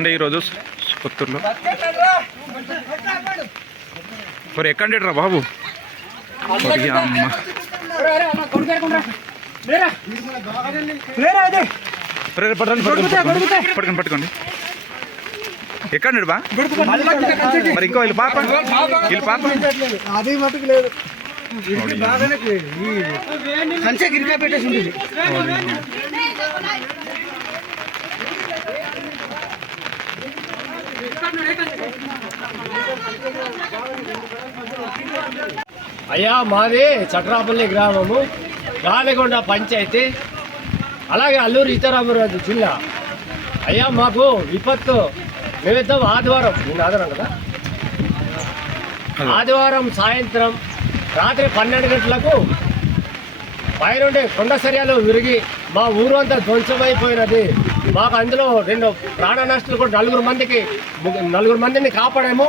Sunday ఈరోజు పుత్తూరులో మరి ఎక్కండిరా బాబు. అమ్మ పట్టుకోండి పట్టుకోండి. ఎక్కండి బా. మరి ఇంకో వీళ్ళు పాప అది మటుకు లేదు. కంచె గిరికా పెట్టేసి ఉంటుంది. అయ్యా మాది చట్రాపల్లి గ్రామము, గాలిగొండ పంచాయతీ, అలాగే అల్లూరు సీతారామరాజు జిల్లా. అయ్యా మాకు విపత్తు నిమిత్తం ఆదివారం, నేను ఆదివారం కదా, ఆదివారం సాయంత్రం రాత్రి 12 గంటలకు పైనుండి కొండ సరియాలు విరిగి మా ఊరు అంతా ధ్వంసమైపోయినది. మాకు అందులో 2 ప్రాణ నష్టాలు కూడా 4 మందిని కాపాడాము.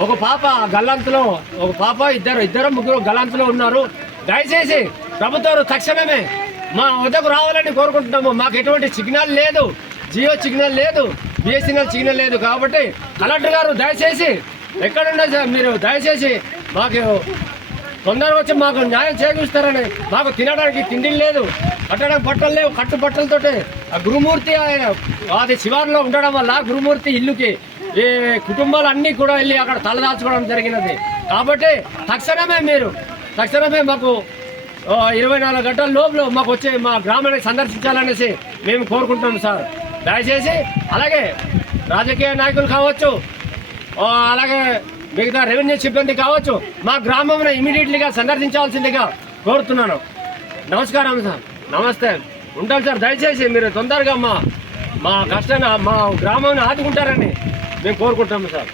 ఒక పాప గల్లంతులో, ఒక పాప ఇద్దరు ముగ్గురు గల్లంతులో ఉన్నారు. దయచేసి ప్రభుత్వం తక్షణమే మా వద్దకు రావాలని కోరుకుంటున్నాము. మాకు ఎటువంటి సిగ్నల్ లేదు, జియో సిగ్నల్ లేదు, బిఎస్ఎన్ఎల్ సిగ్నల్ లేదు. కాబట్టి కలెక్టర్ గారు దయచేసి ఎక్కడున్నా సార్ మీరు దయచేసి మాకు తొందరగా వచ్చి మాకు న్యాయం చేకూరుస్తారని. మాకు తినడానికి తిండి లేదు, కట్టడానికి బట్టలు లేవు. కట్టు బట్టలతోటి ఆ గురుమూర్తి అది శివారులో ఉండడం వల్ల గురుమూర్తి ఇల్లుకి ఈ కుటుంబాలన్నీ కూడా వెళ్ళి అక్కడ తలదాల్చుకోవడం జరిగినది. కాబట్టి తక్షణమే మాకు 24 గంటల లోపల మాకు వచ్చి మా గ్రామాన్ని సందర్శించాలనేసి మేము కోరుకుంటున్నాం సార్. దయచేసి అలాగే రాజకీయ నాయకులు కావచ్చు, అలాగే మిగతా రెవెన్యూ సిబ్బంది కావచ్చు, మా గ్రామంలో ఇమీడియట్లీగా సందర్శించాల్సిందిగా కోరుతున్నాను. నమస్కారం సార్, నమస్తే, ఉంటాం సార్. దయచేసి మీరు తొందరగా మా కష్టాన్ని, మా గ్రామాన్ని ఆదుకుంటారని మేము కోరుకుంటాము సార్.